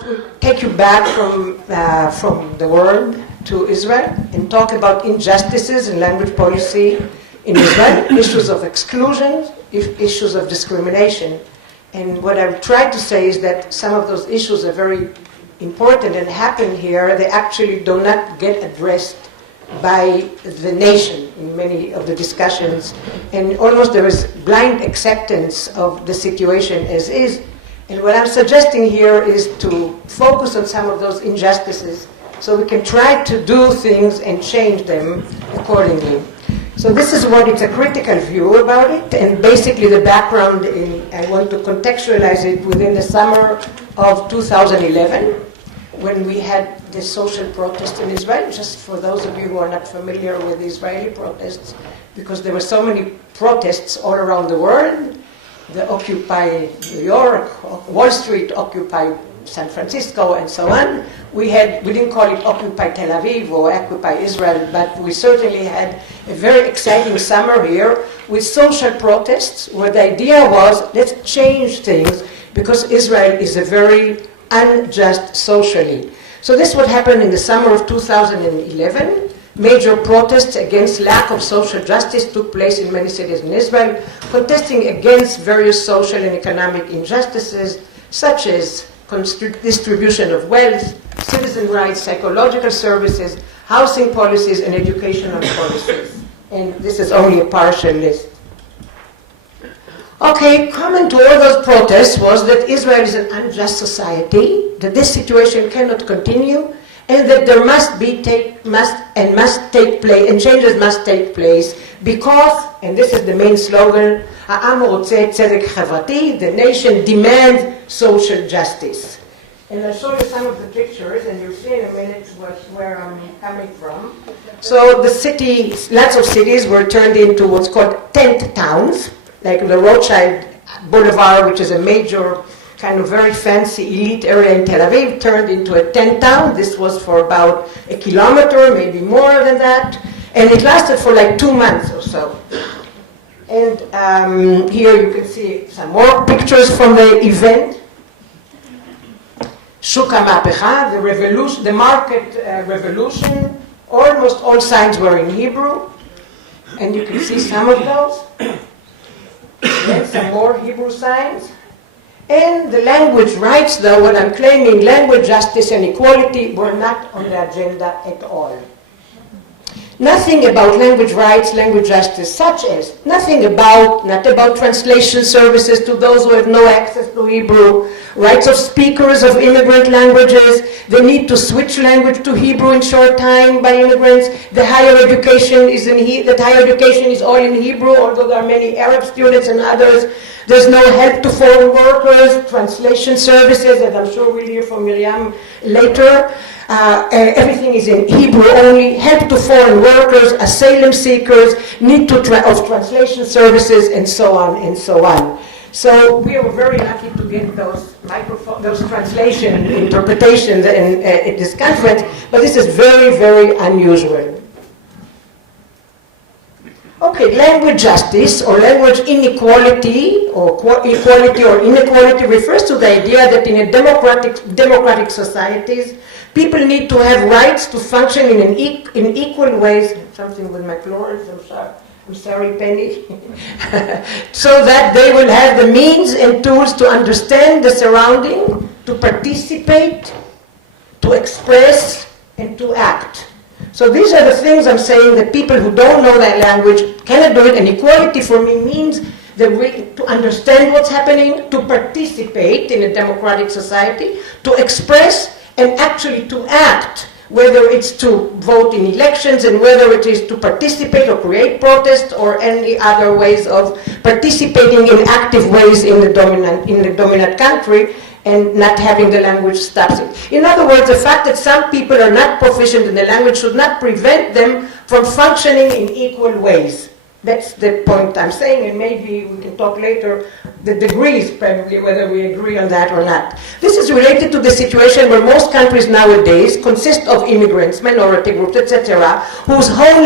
to take you back from the world to Israel and talk about injustices in language policy in Israel, issues of exclusion, issues of discrimination. And what I've tried to say is that some of those issues are very important and happen here. They actually do not get addressed by the nation in many of the discussions. And almost there is blind acceptance of the situation as is. And what I'm suggesting here is to focus on some of those injustices so we can try to do things and change them accordingly. So this is what it's a critical view about it, and basically the background, I want to contextualize it within the summer of 2011, when we had the social protest in Israel, just for those of you who are not familiar with Israeli protests, because there were so many protests all around the world. The Occupy New York, Wall Street, Occupy San Francisco, and so on. We didn't call it Occupy Tel-Aviv or Occupy Israel, but we certainly had a very exciting summer here with social protests where the idea was, let's change things because Israel is a very unjust socially. So this is what happened in the summer of 2011. Major protests against lack of social justice took place in many cities in Israel, protesting against various social and economic injustices, such as distribution of wealth, citizen rights, psychological services, housing policies, and educational policies. And this is only a partial list. Okay, common to all those protests was that Israel is an unjust society, that this situation cannot continue, and that there changes must take place because, and this is the main slogan, העם רוצה צדק חברתי, the nation demands social justice. And I'll show you some of the pictures, and you'll see in a minute where I'm coming from. So the cities, lots of cities were turned into what's called tent towns, like the Rothschild Boulevard, which is a major kind of very fancy elite area in Tel Aviv, turned into a tent town. This was for about a kilometer, maybe more than that. And it lasted for like 2 months or so. And here you can see some more pictures from the event. Shuk HaMapecha, the revolution, the market revolution. Almost all signs were in Hebrew. And you can see some of those. Then some more Hebrew signs. And the language rights, though, what I'm claiming, language justice and equality were not on the agenda at all. Nothing about language rights, language justice, such as not about translation services to those who have no access to Hebrew, rights of speakers of immigrant languages, the need to switch language to Hebrew in short time by immigrants, that higher education is all in Hebrew, although there are many Arab students and others. There's no help to foreign workers, translation services, and I'm sure we'll hear from Miriam later. Everything is in Hebrew only. Help to foreign workers, asylum seekers, need of translation services, and so on and so on. So we were very lucky to get those translation interpretations at this conference, but this is very, very unusual. Okay, language justice or language inequality or equality or inequality refers to the idea that in a democratic societies, people need to have rights to function in equal ways. Something with my chlorines, I'm sorry, Penny. So that they will have the means and tools to understand the surrounding, to participate, to express, and to act. So these are the things I'm saying that people who don't know that language cannot do it, and equality for me means to understand what's happening, to participate in a democratic society, to express, and actually to act, whether it's to vote in elections and whether it is to participate or create protests or any other ways of participating in active ways in the dominant country, and not having the language stops it. In other words, the fact that some people are not proficient in the language should not prevent them from functioning in equal ways. That's the point I'm saying, and maybe we can talk later, the degrees probably, whether we agree on that or not. This is related to the situation where most countries nowadays consist of immigrants, minority groups, etc., whose home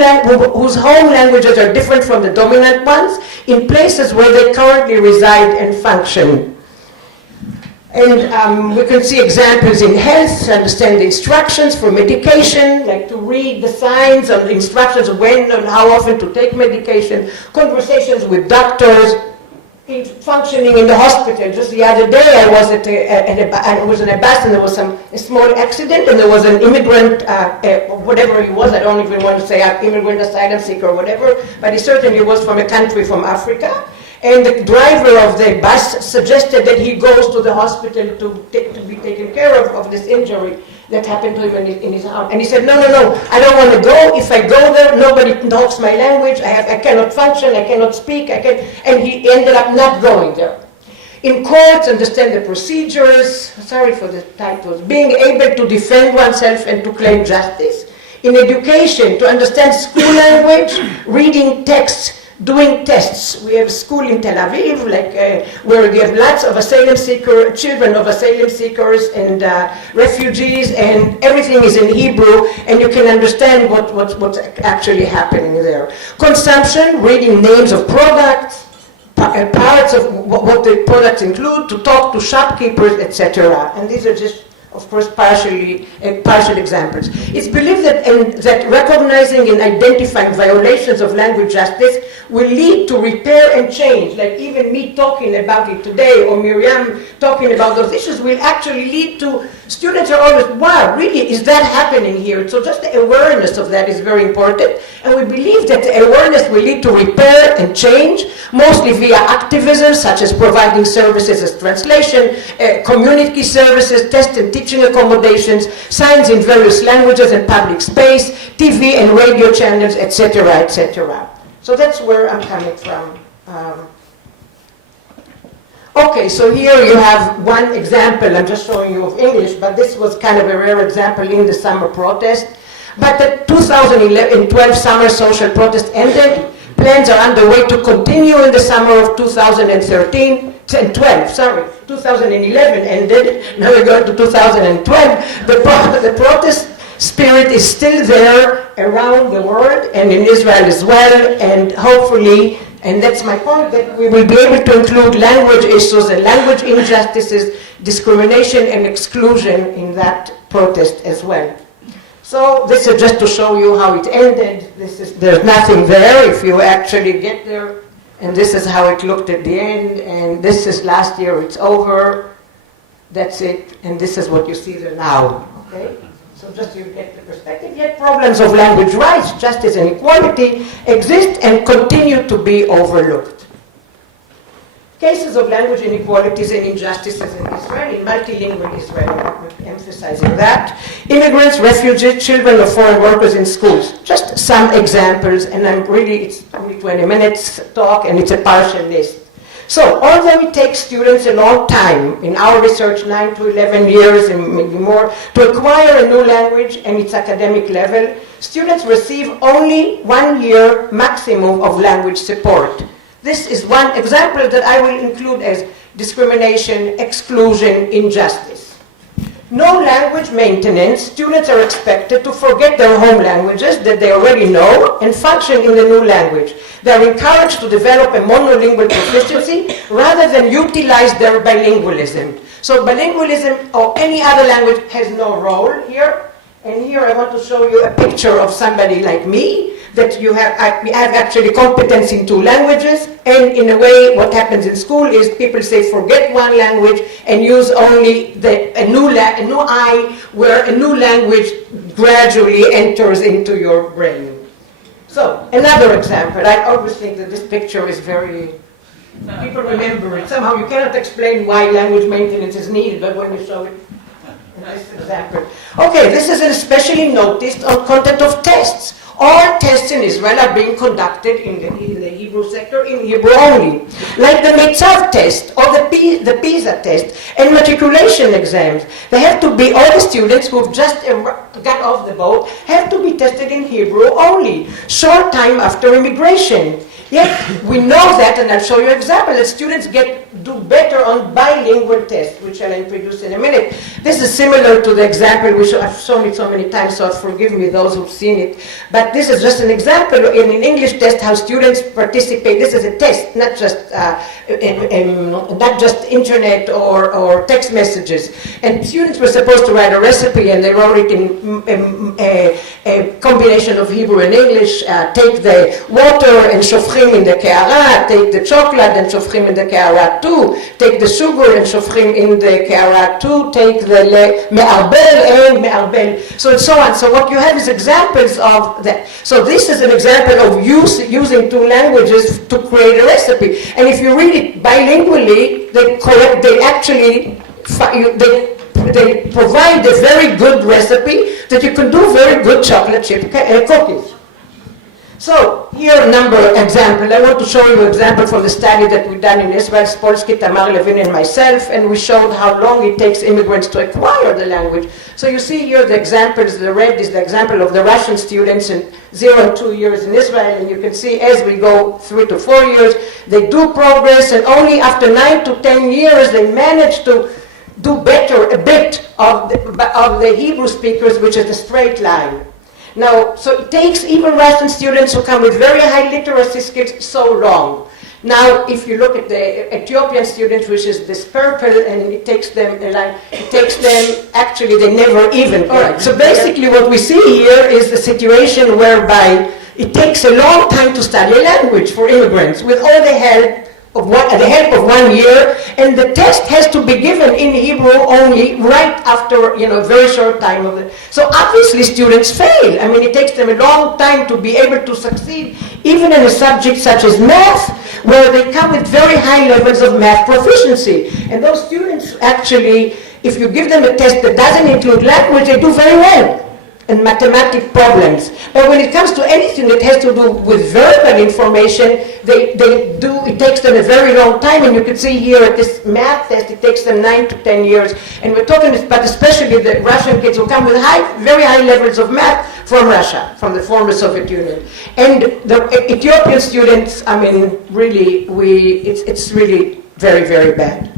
languages are different from the dominant ones in places where they currently reside and function. And we can see examples in health, to understand the instructions for medication, like to read the signs and instructions of when and how often to take medication, conversations with doctors, functioning in the hospital. Just the other day I was I was in a bus and there was a small accident and there was an immigrant, whatever he was, I don't even want to say immigrant asylum seeker or whatever, but he certainly was from a country from Africa. And the driver of the bus suggested that he goes to the hospital to be taken care of this injury that happened to him in his arm. And he said, no, I don't want to go. If I go there, nobody talks my language. I cannot function, I cannot speak, and he ended up not going there. In courts, understand the procedures, sorry for the titles, being able to defend oneself and to claim justice. In education, to understand school language, reading texts, doing tests. We have a school in Tel-Aviv, where we have lots of children of asylum seekers and refugees, and everything is in Hebrew, and you can understand what's actually happening there. Consumption, reading names of products, parts of what the products include, to talk to shopkeepers, etc. And these are just, of course, partial examples. It's believed that recognizing and identifying violations of language justice will lead to repair and change. Like even me talking about it today, or Miriam talking about those issues, will actually lead to, students are always, wow, really, is that happening here? So just the awareness of that is very important. And we believe that the awareness will lead to repair and change, mostly via activism, such as providing services as translation, community services, test and teaching accommodations, signs in various languages and public space, TV and radio channels, etc., etc. So that's where I'm coming from. Okay, so here you have one example. I'm just showing you of English, but this was kind of a rare example in the summer protest. But the 2012 summer social protest ended. Plans are underway to continue in the summer of 2011 ended, now we're going to 2012. The protest spirit is still there around the world and in Israel as well, and hopefully, and that's my point, that we will be able to include language issues and language injustices, discrimination and exclusion in that protest as well. So this is just to show you how it ended. There's nothing there if you actually get there. And this is how it looked at the end. And this is last year, it's over. That's it. And this is what you see there now. Okay? So just you get the perspective. Yet problems of language rights, justice and equality exist and continue to be overlooked. Cases of language inequalities and injustices in Israel, in multilingual Israel, I'm emphasizing that. Immigrants, refugees, children of foreign workers in schools. Just some examples, and it's only 20 minutes talk, and it's a partial list. So, although it takes students a long time, in our research, 9 to 11 years and maybe more, to acquire a new language and its academic level, students receive only 1 year maximum of language support. This is one example that I will include as discrimination, exclusion, injustice. No language maintenance, students are expected to forget their home languages that they already know and function in the new language. They are encouraged to develop a monolingual proficiency rather than utilize their bilingualism. So bilingualism or any other language has no role here. And here I want to show you a picture of somebody like me, that I have actually competence in 2 languages, and in a way what happens in school is people say forget one language and use only a new I, where a new language gradually enters into your brain. So, another example. I always think that this picture is very, people remember it. Somehow you cannot explain why language maintenance is needed, but when you show it, this example. Okay, this is especially noticed on content of tests. All tests in Israel are being conducted in the Hebrew sector in Hebrew only. Like the Mitzav test or the PISA test and matriculation exams. They have to be, all the students who've just got off the boat have to be tested in Hebrew only, short time after immigration. Yet we know that, and I'll show you an example, that students do better on bilingual tests, which I'll introduce in a minute. This is similar to the example which I've shown it so many times, so forgive me those who've seen it. But this is just an example in an English test how students participate. This is a test, not just internet or text messages. And students were supposed to write a recipe, and they wrote it in a combination of Hebrew and English. Take the water and shofrim in the ke'ara, take the chocolate and shofrim in the ke'ara too, take the sugar and shofrim in the ke'ara too, take the me'arbel and me'arbel, so and so on. So what you have is examples of that. So this is an example of using two languages to create a recipe. And if you read it bilingually, they provide a very good recipe that you can do very good chocolate chip cookies. So here a number of examples. I want to show you an example from the study that we've done in Israel, Spolsky, Tamar Levin, and myself, and we showed how long it takes immigrants to acquire the language. So you see here the examples, the red is the example of the Russian students in 0 and 2 years in Israel, and you can see as we go 3 to 4 years, they do progress, and only after 9 to 10 years they manage to do better a bit of the Hebrew speakers, which is the straight line. Now, so it takes even Russian students who come with very high literacy skills so long. Now, if you look at the Ethiopian students, which is this purple, and it takes them, actually they never even. Right. So basically what we see here is the situation whereby it takes a long time to study a language for immigrants with all the help of 1 year, and the test has to be given in Hebrew only right after a very short time of it. So obviously students fail. I mean, it takes them a long time to be able to succeed, even in a subject such as math, where they come with very high levels of math proficiency. And those students actually, if you give them a test that doesn't include language, they do very well in mathematic problems. But when it comes to anything that has to do with verbal information, it takes them a very long time, and you can see here at this math test, it takes them 9 to 10 years. And we're talking about especially the Russian kids who come with very high levels of math from Russia, from the former Soviet Union. And the Ethiopian students, I mean, really, it's really very, very bad.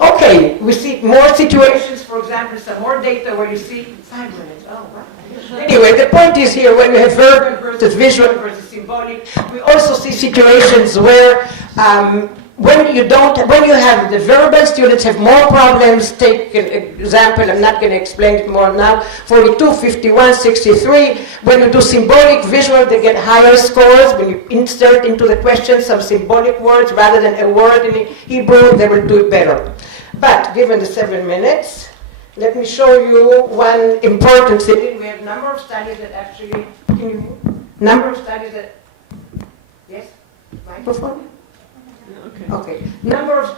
Okay, we see more situations, for example, some more data where you see 5 minutes. Oh, wow. Anyway, the point is here when we have verbal versus visual versus symbolic, we also see situations where when you have the verbal students have more problems. Take an example, I'm not going to explain it more now, 42, 51, 63. When you do symbolic visual, they get higher scores. When you insert into the question some symbolic words rather than a word in Hebrew, they will do it better. But given the 7 minutes, let me show you one important thing. We have a number of studies that actually, yes? Microphone? Okay. Number of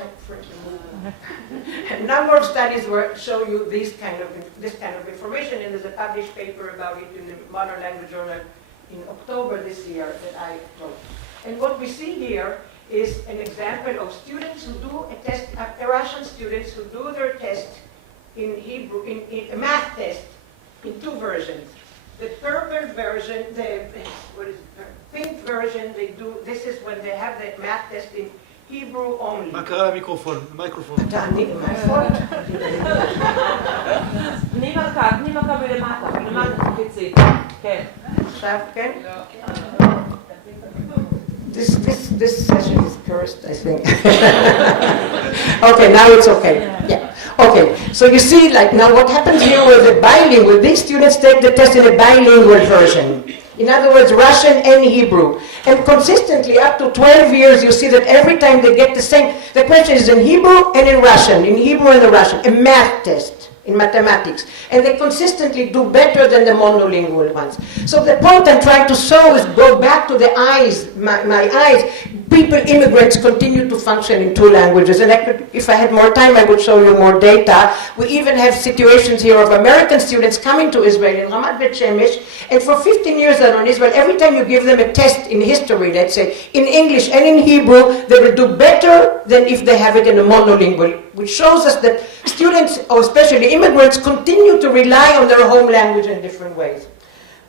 studies show you this kind of information, and there's a published paper about it in the Modern Language Journal in October this year that I wrote. And what we see here is an example of students who do a test, Russian students who do their test in Hebrew, in a math test, in 2 versions. The purple version, the pink version, this is when they have the math test in Hebrew only. מה קרה למיקרופון? תעני למיקרופון. תני מכה ולמטה, למטה תקצי. כן. עכשיו, כן? This session is cursed, I think. Okay, now it's okay. Yeah. Okay, so you see, like now what happens here with the bilingual, these students take the test in a bilingual version. In other words, Russian and Hebrew. And consistently, up to 12 years, you see that every time they get the same, the question is in Hebrew and in Russian, in Hebrew and the Russian, a math test in mathematics. And they consistently do better than the monolingual ones. So the point I'm trying to show is go back to the eyes, my eyes. People, immigrants, continue to function in 2 languages. And if I had more time, I would show you more data. We even have situations here of American students coming to Israel in Ramat Bet Shemesh, and for 15 years they're in Israel. Every time you give them a test in history, let's say, in English and in Hebrew, they will do better than if they have it in a monolingual, which shows us that students, or especially immigrants, continue to rely on their home language in different ways.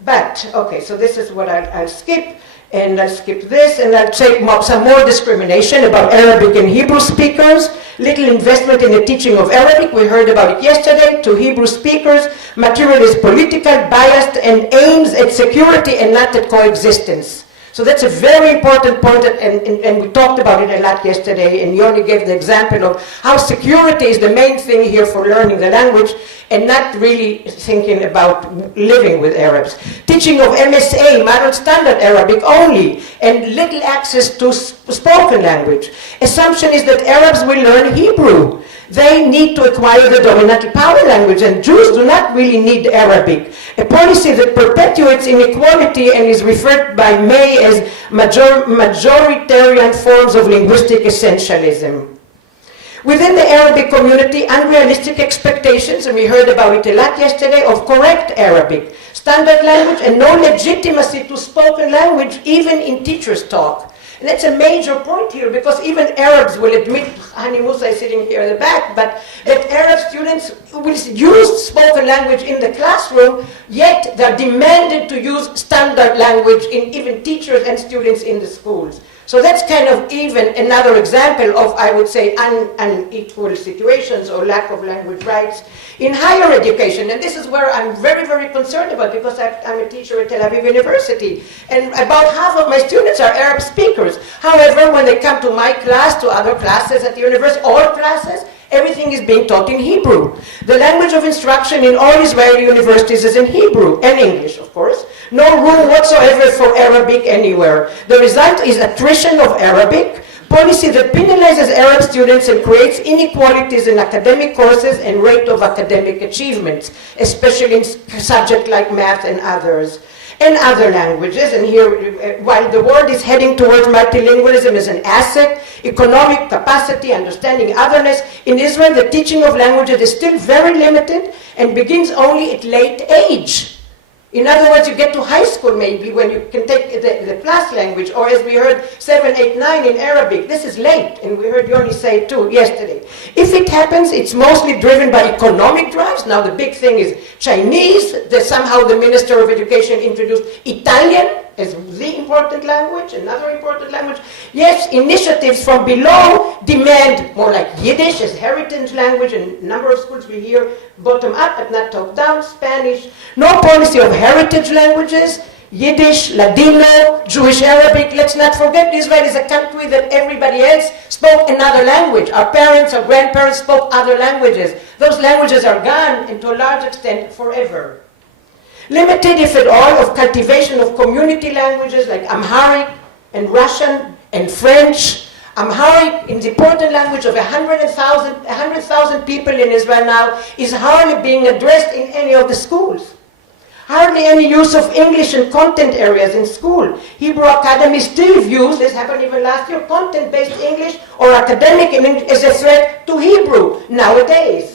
But, okay, so this is what I'll skip. And I'll skip this, and I'll say some more discrimination about Arabic and Hebrew speakers. Little investment in the teaching of Arabic, we heard about it yesterday, to Hebrew speakers. Material is political, biased, and aims at security and not at coexistence. So that's a very important point, and we talked about it a lot yesterday, and Yoni gave the example of how security is the main thing here for learning the language, and not really thinking about living with Arabs. Teaching of MSA, Modern Standard Arabic only, and little access to spoken language. Assumption is that Arabs will learn Hebrew. They need to acquire the dominant power language, and Jews do not really need Arabic. A policy that perpetuates inequality and is referred by May as majoritarian forms of linguistic essentialism. Within the Arabic community, unrealistic expectations, and we heard about it a lot yesterday, of correct Arabic, standard language, and no legitimacy to spoken language, even in teachers' talk. And that's a major point here, because even Arabs will admit, Hani Musa is sitting here in the back, but that Arab students will use spoken language in the classroom, yet they're demanded to use standard language in even teachers and students in the schools. So that's kind of even another example of, I would say, unequal situations or lack of language rights in higher education. And this is where I'm very, very concerned about, because I'm a teacher at Tel-Aviv University, and about half of my students are Arab speakers. However, when they come to my class, to other classes at the university, all classes, everything is being taught in Hebrew. The language of instruction in all Israeli universities is in Hebrew, and English, of course. No room whatsoever for Arabic anywhere. The result is attrition of Arabic, policy that penalizes Arab students and creates inequalities in academic courses and rate of academic achievements, especially in subjects like math and others. And other languages, and here, while the world is heading towards multilingualism as an asset, economic capacity, understanding otherness, in Israel the teaching of languages is still very limited and begins only at late age. In other words, you get to high school maybe when you can take the plus language, or as we heard, 7, 8, 9 in Arabic. This is late, and we heard Yoni say it too yesterday. If it happens, it's mostly driven by economic drives. Now the big thing is Chinese. Somehow the Minister of Education introduced Italian as the important language, another important language. Yes, initiatives from below demand more like Yiddish as heritage language, and a number of schools we hear bottom up but not top down, Spanish. No policy of heritage languages, Yiddish, Ladino, Jewish Arabic. Let's not forget Israel is a country that everybody else spoke another language. Our parents, our grandparents spoke other languages. Those languages are gone, and to a large extent forever. Limited, if at all, of cultivation of community languages like Amharic and Russian and French. Amharic, in the important language of 100,000 people in Israel now, is hardly being addressed in any of the schools. Hardly any use of English in content areas in school. Hebrew Academy still views, this happened even last year, content-based English or academic English as a threat to Hebrew nowadays.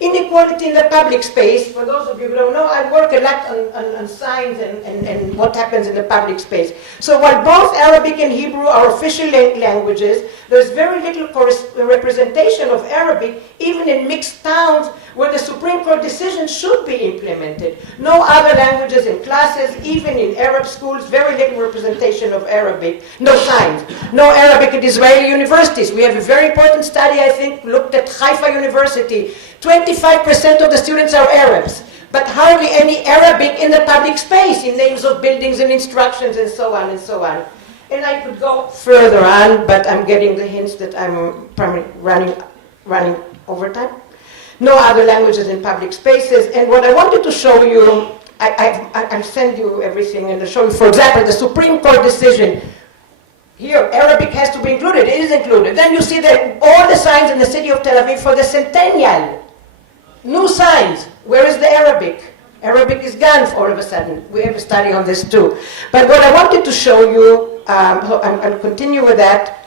Inequality in the public space. For those of you who don't know, I work a lot on signs and what happens in the public space. So while both Arabic and Hebrew are official languages, there's very little representation of Arabic, even in mixed towns where the Supreme Court decision should be implemented. No other languages in classes, even in Arab schools, very little representation of Arabic. No signs. No Arabic at Israeli universities. We have a very important study, I think, looked at Haifa University. 25% of the students are Arabs, but hardly any Arabic in the public space, in names of buildings and instructions and so on and so on. And I could go further on, but I'm getting the hints that I'm probably running over time. No other languages in public spaces. And what I wanted to show you, I'll send you everything and I'll show you, for example, the Supreme Court decision. Here, Arabic has to be included. It is included. Then you see that all the signs in the city of Tel Aviv for the centennial. New signs. Where is the Arabic? Arabic is gone all of a sudden. We have a study on this too. But what I wanted to show you, I'll continue with that.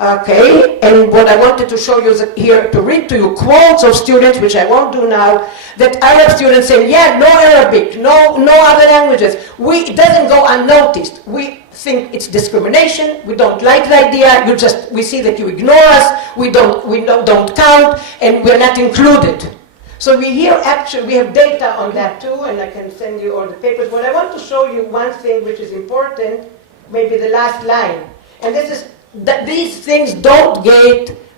Okay, and what I wanted to show you is here to read to you quotes of students, which I won't do now, that Arab students say, yeah, no Arabic, no other languages. It doesn't go unnoticed. We think it's discrimination. We don't like the idea. We see that you ignore us. We don't count, and we're not included. So we have data on that too, and I can send you all the papers. But I want to show you one thing which is important, maybe the last line. And this is that these things don't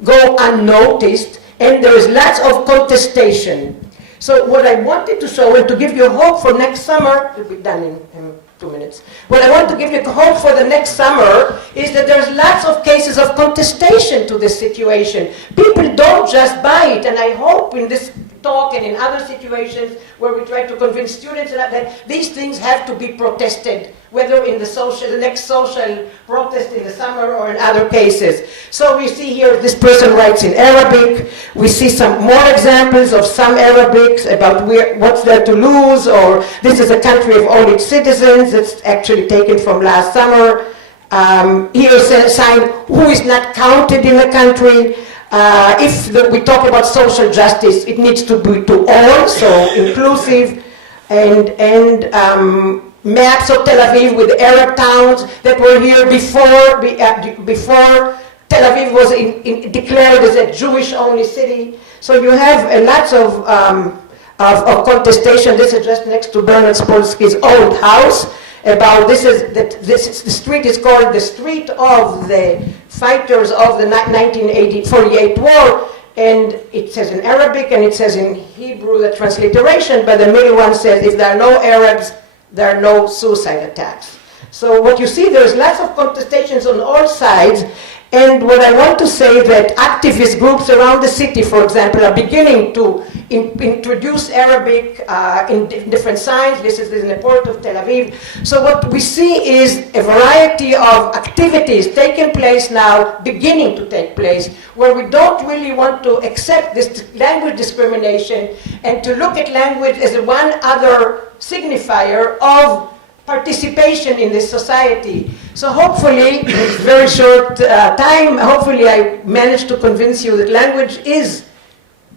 go unnoticed, and there is lots of contestation. So what I wanted to show, and to give you hope for next summer, it'll be done in 2 minutes. What I want to give you hope for the next summer is that there's lots of cases of contestation to this situation. People don't just buy it, and I hope in this talk and in other situations where we try to convince students that these things have to be protested, whether in the next social protest in the summer or in other cases. So we see here this person writes in Arabic. We see some more examples of some Arabics about what's there to lose, or this is a country of all its citizens. It's actually taken from last summer. Here is a sign who is not counted in the country. We talk about social justice, it needs to be to all, so inclusive, and maps of Tel Aviv with Arab towns that were here before Tel Aviv was declared as a Jewish-only city. So you have lots of contestation. This is just next to Bernard Spolsky's old house. The street is called the Street of the Fighters of the 1948 War, and it says in Arabic and it says in Hebrew, the transliteration, but the middle one says, if there are no Arabs, there are no suicide attacks. So what you see, there's lots of contestations on all sides, and what I want to say that activist groups around the city, for example, are beginning to introduce Arabic in different signs. This is in the port of Tel Aviv. So what we see is a variety of activities taking place now, beginning to take place, where we don't really want to accept this language discrimination and to look at language as one other signifier of participation in this society. So hopefully, in a very short time, hopefully I managed to convince you that language is,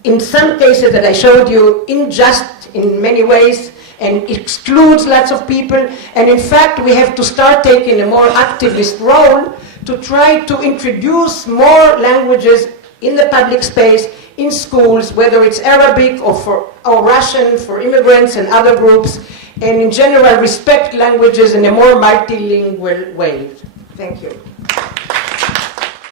in some cases that I showed you, unjust in many ways and excludes lots of people. And in fact, we have to start taking a more activist role to try to introduce more languages in the public space, in schools, whether it's Arabic or Russian for immigrants and other groups, and in general respect languages in a more multilingual way. Thank you.